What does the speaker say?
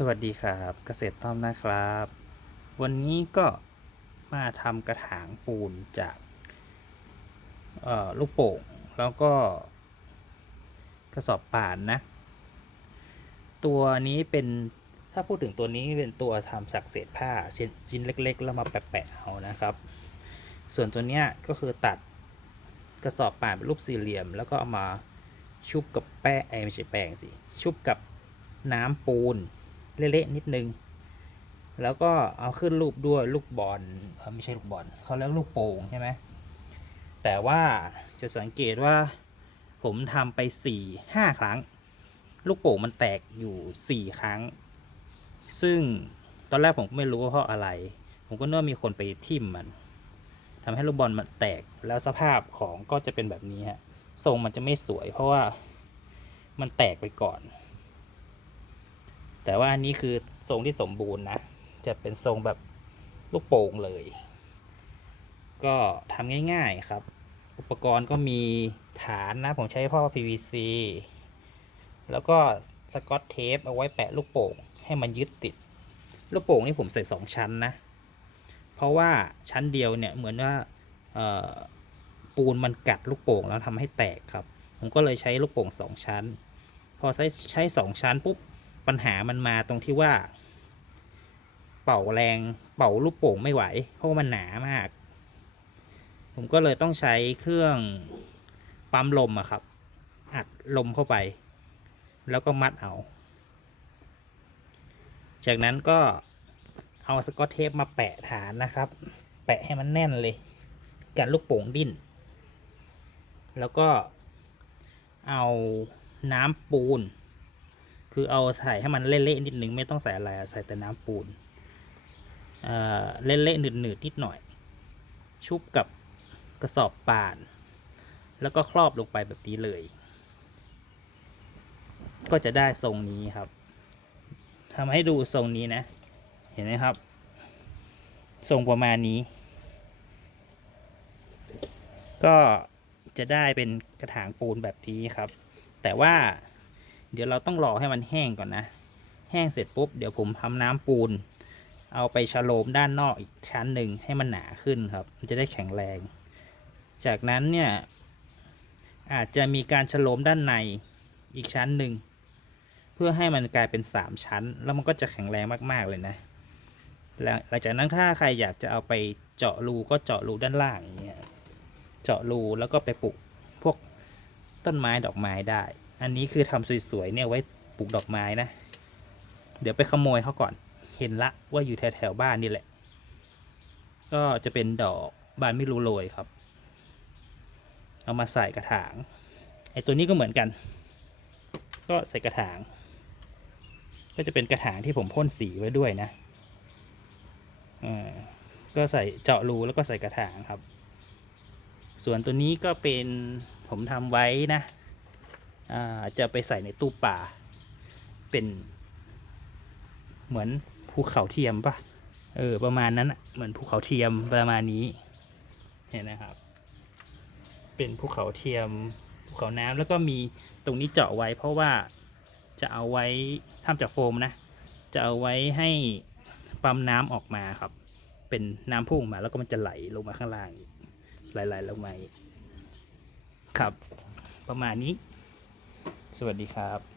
สวัสดีครับเกษตรต้อมนะครับ วันนี้ก็มาทำกระถางปูนจากลูกโป่งแล้วก็กระสอบป่านนะ ตัวนี้เป็นถ้าพูดถึงตัวนี้เป็นตัวทำสักเศษผ้าชิ้นชิ้นเล็ก ๆ แล้วมาแปะๆเอานะครับ ส่วนตัวเนี้ยก็คือตัดกระสอบป่านเป็นรูปสี่เหลี่ยม แล้วก็เอามาชุบกับแป้งเอ้ไม่ใช่แป้งสิชุบกับน้ำปูน เละๆนิดนึง แล้วก็เอาขึ้นรูปด้วยลูกบอลไม่ใช่ลูกบอลเขาเรียกลูกโป่งใช่ไหมแต่ว่าจะสังเกตว่าผมทำไปสี่ห้าครั้ง ลูกโป่งมันแตกอยู่สี่ครั้ง ซึ่งตอนแรกผมก็ไม่รู้ว่าเพราะอะไร ผมก็นึกว่ามีคนไปทิ่มมันทำให้ลูกบอลมันแตกแล้วสภาพของก็จะเป็นแบบนี้ฮะทรงมันจะไม่สวยเพราะว่ามันแตกไปก่อน แต่ว่าอันนี้คือทรงที่สมบูรณ์นะ จะเป็นทรงแบบลูกโป่งเลย ก็ทำง่ายๆครับ อุปกรณ์ก็มีฐานนะ ผมใช้พ่อ PVC แล้วก็สกอตเทปเอาไว้แปะลูกโป่งให้มันยึดติด ลูกโป่งนี่ผมใส่สองชั้นนะ เพราะว่าชั้นเดียวเนี่ยเหมือนว่าปูนมันกัดลูกโป่งแล้วทำให้แตกครับ ผมก็เลยใช้ลูกโป่งสองชั้น พอใช้ใช้สองชั้นปุ๊บ ปัญหามันมาตรงที่ว่า เป่าแรงเป่าลูกโป่งไม่ไหว เพราะมันหนามาก ผมก็เลยต้องใช้เครื่องปั๊มลมอะครับ อัดลมเข้าไป แล้วก็มัดเอา จากนั้นก็เอาสกอตเทปมาแปะฐานนะครับ แปะให้มันแน่นเลย กันลูกโป่งดิ้น แล้วก็เอาน้ำปูน คือเอาใส่ให้มันเละๆนิดหนึ่งไม่ต้องใส่อะไรใส่แต่น้ำปูนเอ่อเละๆหนืดๆนิดหน่อย ชุบกับกระสอบป่าน แล้วก็ครอบลงไปแบบนี้เลย ก็จะได้ทรงนี้ครับทำให้ดูทรงนี้นะ เห็นไหมครับ ทรงประมาณนี้ ก็จะได้เป็นกระถางปูนแบบนี้ครับ แต่ว่า เดี๋ยวเราต้องรอให้มันแห้งก่อนนะ แห้งเสร็จปุ๊บเดี๋ยวผมทำน้ำปูน เอาไปฉโลมด้านนอกอีกชั้นหนึ่งให้มันหนาขึ้นครับ มันจะได้แข็งแรง จากนั้นเนี่ยอาจจะมีการฉโลมด้านในอีกชั้นหนึ่งเพื่อให้มันกลายเป็นสามชั้น แล้วมันก็จะแข็งแรงมาก ๆ เลยนะ หลังจากนั้นถ้าใครอยากจะเอาไปเจาะรูก็เจาะรูด้านล่างอย่างเงี้ย เจาะรูแล้วก็ไปปลูกพวกต้นไม้ดอกไม้ได้ อันนี้คือทำสวยๆเนี่ยไว้ปลูกดอกไม้นะ เดี๋ยวไปขโมยเขาก่อน เห็นละว่าอยู่แถวๆบ้านนี่แหละ ก็จะเป็นดอกบานไม่รู้โรยครับ เอามาใส่กระถาง ไอตัวนี้ก็เหมือนกัน ก็ใส่กระถาง ก็จะเป็นกระถางที่ผมพ่นสีไว้ด้วยนะอ่าก็ใส่เจาะรูแล้วก็ใส่กระถางครับ ส่วนตัวนี้ก็เป็นผมทำไว้นะ จะไปใส่ในตู้ป่า เป็นเหมือนภูเขาเทียมปะเออประมาณนั้นเหมือนภูเขาเทียมประมาณนี้เห็นนะครับ เป็นภูเขาเทียมภูเขาน้ำแล้วก็มีตรงนี้เจาะไว้ เพราะว่าจะเอาไว้ทำจากโฟมนะ จะเอาไว้ให้ปั๊มน้ำออกมาครับ เป็นน้ำพุ่งมาแล้วก็มันจะไหลลงมาข้างล่างไหลๆลงมาครับ ประมาณนี้ สวัสดีครับ